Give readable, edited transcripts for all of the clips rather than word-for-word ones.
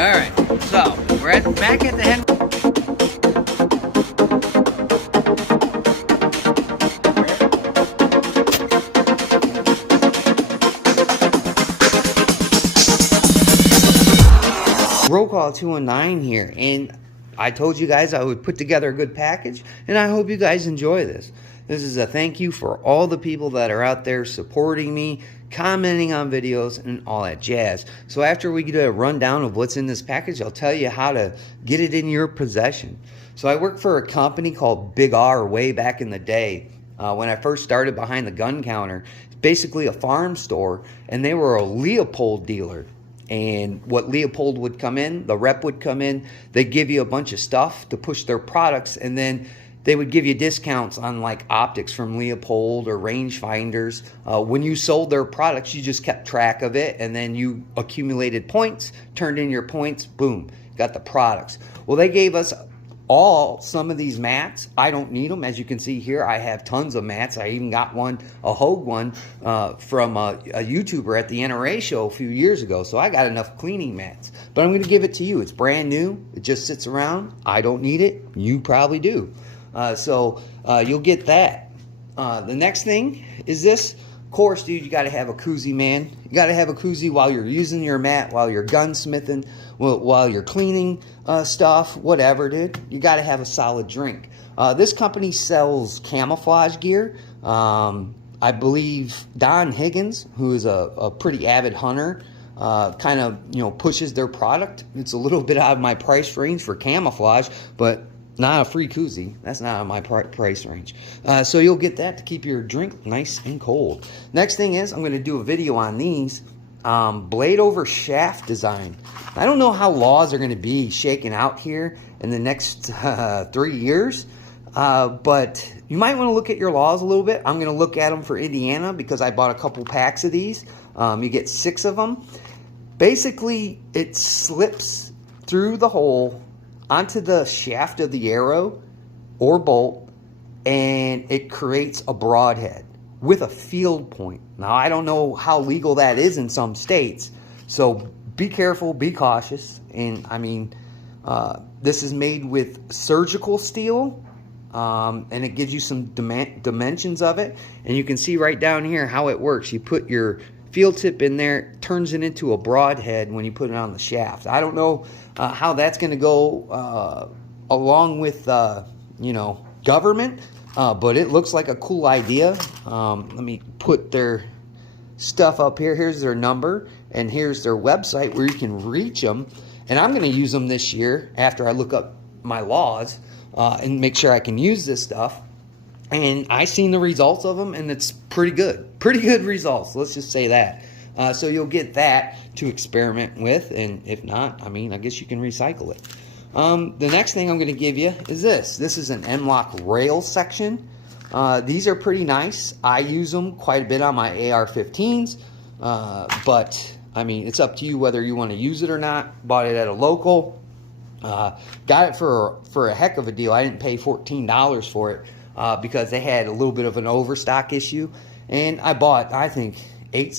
Alright, so we're back at the head. Roll call 219 here, and I told you guys I would put together a good package, and I hope you guys enjoy this. This is a thank you for all the people that are out there supporting me, commenting on videos, and all that jazz. So after we get a rundown of what's in this package, I'll tell you how to get it in your possession. So I worked for a company called Big R way back in the day. When I first started behind the gun counter, basically a farm store, and they were a Leopold dealer. And what Leopold would come in, the rep would come in, they'd give you a bunch of stuff to push their products, and then they would give you discounts on like optics from Leopold or rangefinders. When you sold their products, you just kept track of it, and then you accumulated points, turned in your points, boom, got the products. Well, they gave us some of these mats. I don't need them. As you can see here, I have tons of mats. I even got one, a Hogue one, from a YouTuber at the NRA show a few years ago. So I got enough cleaning mats. But I'm going to give it to you. It's brand new. It just sits around. I don't need it. You probably do. So you'll get that. The next thing is this. Of course, dude, you got to have a koozie, man. You got to have a koozie while you're using your mat, while you're gunsmithing, while you're cleaning stuff, whatever, dude. You got to have a solid drink. This company sells camouflage gear. I believe Don Higgins, who is a pretty avid hunter, kind of, pushes their product. It's a little bit out of my price range for camouflage, but not a free koozie. That's not on my price range. So you'll get that to keep your drink nice and cold. Next thing is I'm going to do a video on these blade over shaft design. I don't know how laws are going to be shaken out here in the next 3 years, but you might want to look at your laws a little bit. I'm going to look at them for Indiana because I bought a couple packs of these. You get 6 of them. Basically, it slips through the hole onto the shaft of the arrow or bolt, and it creates a broadhead with a field point. Now, I don't know how legal that is in some states, so be careful, be cautious. And I mean, this is made with surgical steel, and it gives you some dimensions of it, and you can see right down here how it works. You put your field tip in there, turns it into a broadhead when you put it on the shaft. I don't know how that's going to go along with government, but it looks like a cool idea. Let me put their stuff up here. Here's their number, and here's their website where you can reach them. And I'm going to use them this year after I look up my laws and make sure I can use this stuff. And I seen the results of them, and it's pretty good. Pretty good results, let's just say that. So you'll get that to experiment with, and if not, I mean, I guess you can recycle it. The next thing I'm going to give you is this. This is an M-LOK rail section. These are pretty nice. I use them quite a bit on my AR-15s, but, I mean, it's up to you whether you want to use it or not. Bought it at a local. Got it for a heck of a deal. I didn't pay $14 for it. Because they had a little bit of an overstock issue, and I bought, I think, 8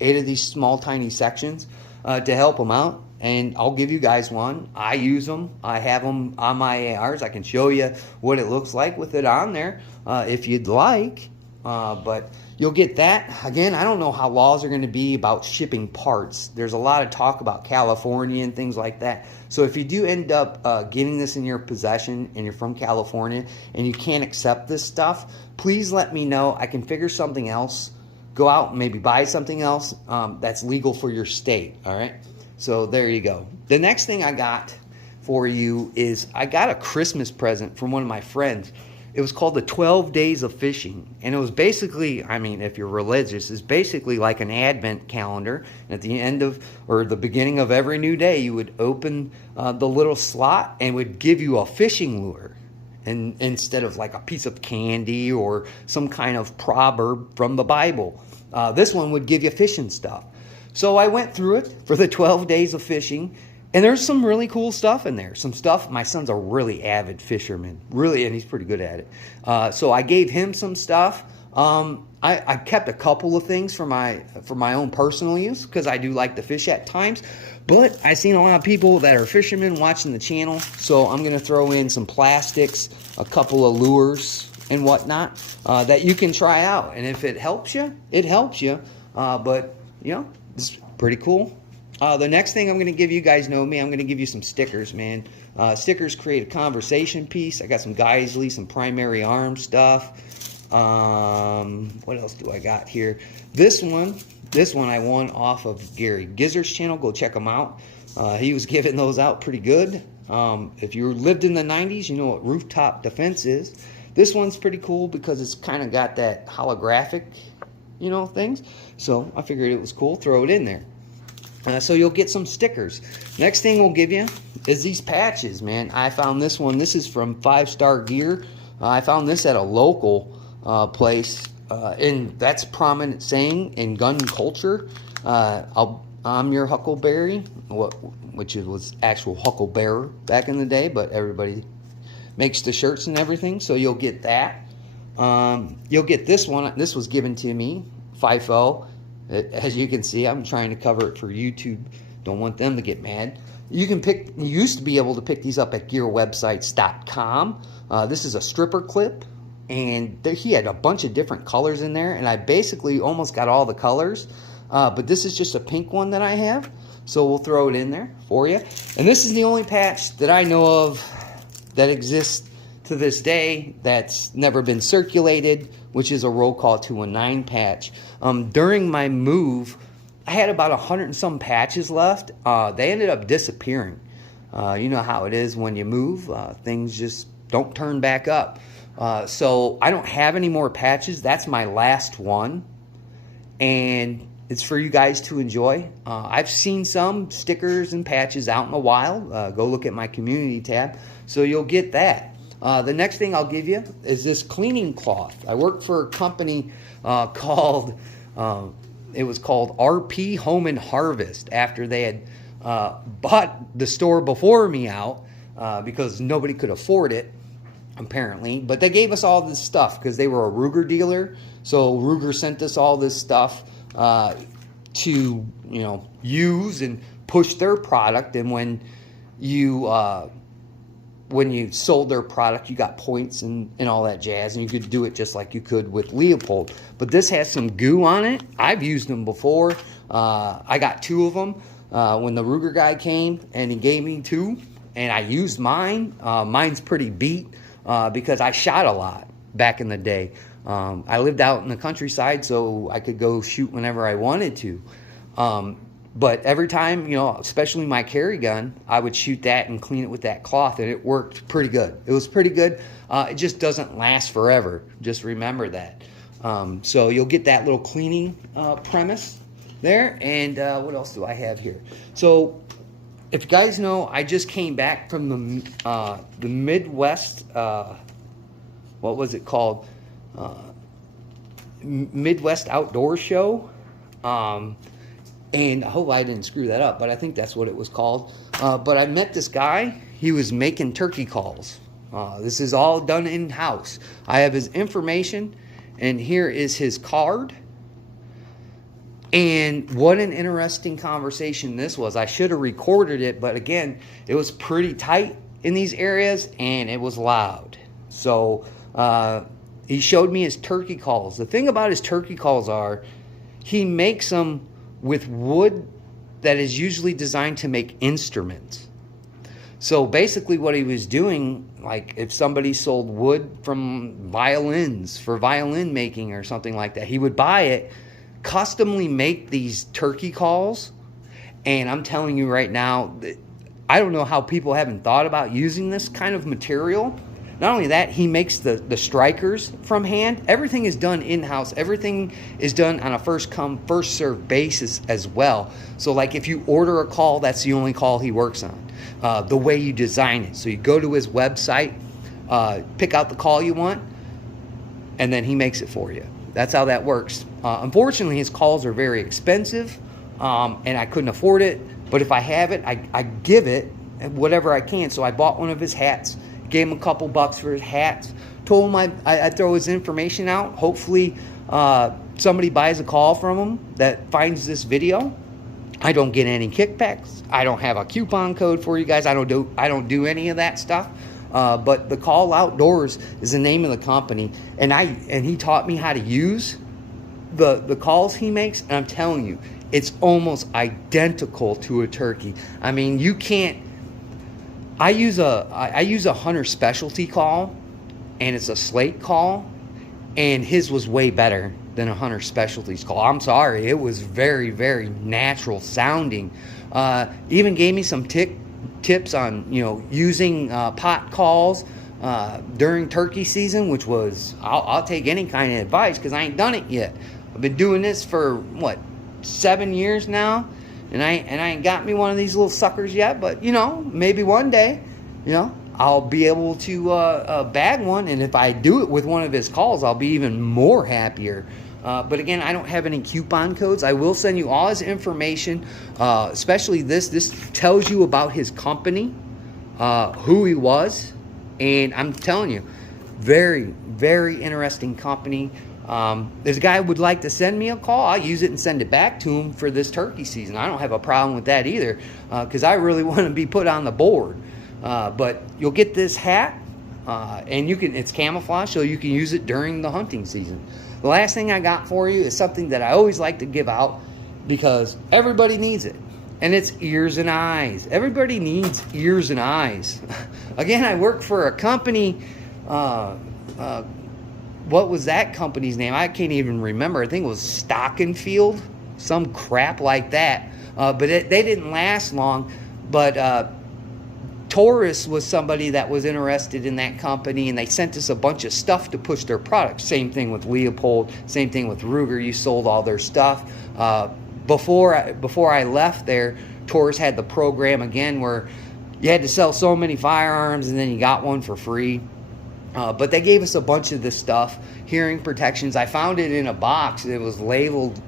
of these small tiny sections to help them out, and I'll give you guys one. I use them. I have them on my ARs. I can show you what it looks like with it on there if you'd like, but you'll get that. Again, I don't know how laws are going to be about shipping parts. There's a lot of talk about California and things like that. So if you do end up getting this in your possession and you're from California and you can't accept this stuff, please let me know. I can figure something else. Go out and maybe buy something else that's legal for your state, all right? So there you go. The next thing I got for you is I got a Christmas present from one of my friends. It was called the 12 Days of Fishing, and it was basically, I mean, if you're religious, it's basically like an Advent calendar. And at the end of, or the beginning of every new day, you would open the little slot and would give you a fishing lure, and instead of like a piece of candy or some kind of proverb from the Bible. This one would give you fishing stuff. So I went through it for the 12 days of fishing, and there's some really cool stuff in there. Some stuff, my son's a really avid fisherman, really, and he's pretty good at it. So I gave him some stuff. I kept a couple of things for my own personal use because I do like to fish at times. But I seen a lot of people that are fishermen watching the channel, so I'm gonna throw in some plastics, a couple of lures and whatnot that you can try out. And if it helps you, it helps you. But you know, it's pretty cool. The next thing I'm going to give you guys know me, I'm going to give you some stickers, man. Stickers create a conversation piece. I got some Geisley, some primary arm stuff. What else do I got here? This one I won off of Gary Gizzard's channel. Go check him out. He was giving those out pretty good. If you lived in the 90s, you know what rooftop defense is. This one's pretty cool because it's kind of got that holographic, you know, things. So I figured it was cool. Throw it in there. So you'll get some stickers. Next thing we'll give you is these patches, man. I found this one. This is from 5-Star Gear. I found this at a local place, and that's prominent saying in gun culture. I'm your Huckleberry, which was actual Hucklebearer back in the day, but everybody makes the shirts and everything. So you'll get that. You'll get this one. This was given to me, FIFO. As you can see, I'm trying to cover it for YouTube. Don't want them to get mad. You used to be able to pick these up at gearwebsites.com. This is a stripper clip, and he had a bunch of different colors in there, and I basically almost got all the colors. But this is just a pink one that I have, so we'll throw it in there for you. And this is the only patch that I know of that exists to this day that's never been circulated, which is a Roll Call 219 patch. During my move, I had about 100 and some patches left. They ended up disappearing. You know how it is when you move, things just don't turn back up. So I don't have any more patches. That's my last one, and it's for you guys to enjoy. I've seen some stickers and patches out in the wild. Go look at my community tab, so you'll get that. The next thing I'll give you is this cleaning cloth. I worked for a company called, it was called RP Home and Harvest, after they had bought the store before me out because nobody could afford it, apparently. But they gave us all this stuff because they were a Ruger dealer. So Ruger sent us all this stuff to, you know, use and push their product. And when you sold their product, you got points and all that jazz, and you could do it just like you could with Leopold. But this has some goo on it. I've used them before. I got 2 of them when the Ruger guy came, and he gave me 2, and I used mine. Mine's pretty beat because I shot a lot back in the day. I lived out in the countryside, so I could go shoot whenever I wanted to. But every time, you know, especially my carry gun, I would shoot that and clean it with that cloth, and it worked pretty good. It was pretty good. It just doesn't last forever. Just remember that. So you'll get that little cleaning premise there. And what else do I have here? So if you guys know, I just came back from the Midwest, what was it called? Midwest Outdoor Show. And I hope I didn't screw that up, but I think that's what it was called. But I met this guy. He was making turkey calls. This is all done in-house. I have his information, and here is his card. And what an interesting conversation this was. I should have recorded it, but again, it was pretty tight in these areas, and it was loud. So he showed me his turkey calls. The thing about his turkey calls are, he makes them with wood that is usually designed to make instruments. So basically what he was doing, like if somebody sold wood from violins for violin making or something like that, he would buy it, customly make these turkey calls. And I'm telling you right now, I don't know how people haven't thought about using this kind of material. Not only that, he makes the strikers from hand. Everything is done in-house. Everything is done on a first-come, first-served basis as well. So like if you order a call, that's the only call he works on. The way you design it. So you go to his website, pick out the call you want, and then he makes it for you. That's how that works. Unfortunately, his calls are very expensive, and I couldn't afford it. But if I have it, I give it whatever I can. So I bought one of his hats. Gave him a couple bucks for his hats. told him I'd throw his information out. Hopefully somebody buys a call from him that finds this video. I don't get any kickbacks. I don't have a coupon code for you guys. I don't do any of that stuff. But the Call Outdoors is the name of the company, and he taught me how to use the calls he makes, and I'm telling you, it's almost identical to a turkey. I mean, you can't. I use a hunter specialty call, and it's a slate call, and his was way better than a hunter specialties call. I'm sorry, it was very, very natural sounding. Even gave me some tips on using pot calls during turkey season, which was I'll take any kind of advice because I ain't done it yet. I've been doing this for what, 7 years now, and I ain't got me one of these little suckers yet. But maybe one day, I'll be able to bag one, and if I do it with one of his calls, I'll be even more happier. But again, I don't have any coupon codes. I will send you all his information, especially this. This tells you about his company, who he was, and I'm telling you, very, very interesting company. This guy would like to send me a call. I'll use it and send it back to him for this turkey season. I don't have a problem with that either, because I really want to be put on the board. But you'll get this hat, and it's camouflage, so you can use it during the hunting season. The last thing I got for you is something that I always like to give out because everybody needs it, and it's ears and eyes. Everybody needs ears and eyes. Again, I work for a company. What was that company's name? I can't even remember. I think it was Stock and Field, some crap like that. But they didn't last long. But Taurus was somebody that was interested in that company, and they sent us a bunch of stuff to push their products. Same thing with Leopold. Same thing with Ruger. You sold all their stuff. Before I left there, Taurus had the program again where you had to sell so many firearms, and then you got one for free. But they gave us a bunch of this stuff, hearing protections. I found it in a box. It was labeled.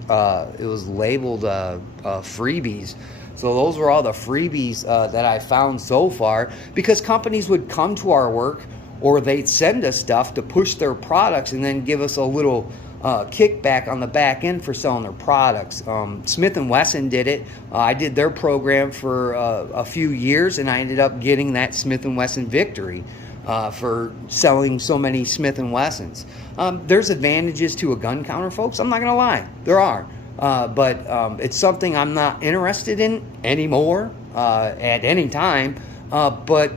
Freebies. So those were all the freebies that I found so far, because companies would come to our work, or they'd send us stuff to push their products, and then give us a little kickback on the back end for selling their products. Smith & Wesson did it. I did their program for a few years, and I ended up getting that Smith & Wesson victory. For selling so many Smith & Wessons. There's advantages to a gun counter, folks. I'm not going to lie. There are. But it's something I'm not interested in anymore at any time. But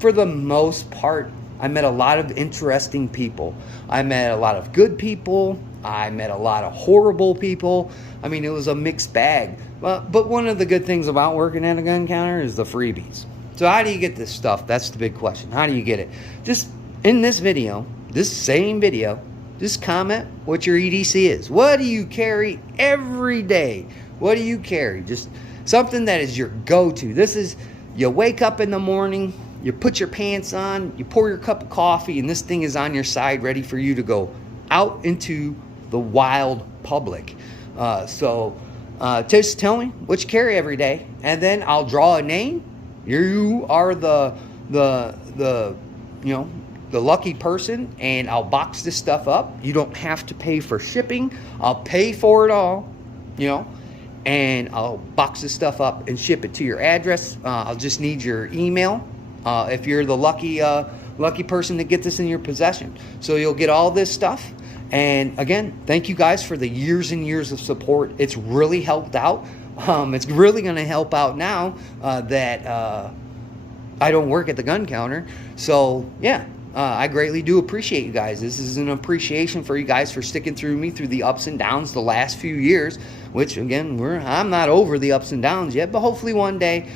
for the most part, I met a lot of interesting people. I met a lot of good people. I met a lot of horrible people. I mean, it was a mixed bag. But one of the good things about working at a gun counter is the freebies. So how do you get this stuff? That's the big question. How do you get it? Just in this video, this same video, just comment what your EDC is. What do you carry every day? What do you carry? Just something that is your go-to. This is, you wake up in the morning, you put your pants on, you pour your cup of coffee, and this thing is on your side ready for you to go out into the wild public. Just tell me what you carry every day, and then I'll draw a name. You are the lucky person, and I'll box this stuff up. You don't have to pay for shipping. I'll pay for it all, and I'll box this stuff up and ship it to your address. I'll just need your email if you're the lucky person to get this in your possession. So you'll get all this stuff. And again, thank you guys for the years and years of support. It's really helped out. It's really going to help out now that I don't work at the gun counter. So, yeah, I greatly do appreciate you guys. This is an appreciation for you guys for sticking through me through the ups and downs the last few years, which, again, I'm not over the ups and downs yet. But hopefully one day,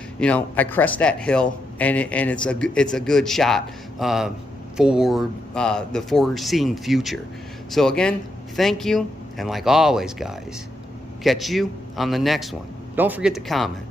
I crest that hill, and it's a good shot for the foreseen future. So, again, thank you. And like always, guys, catch you on the next one. Don't forget to comment.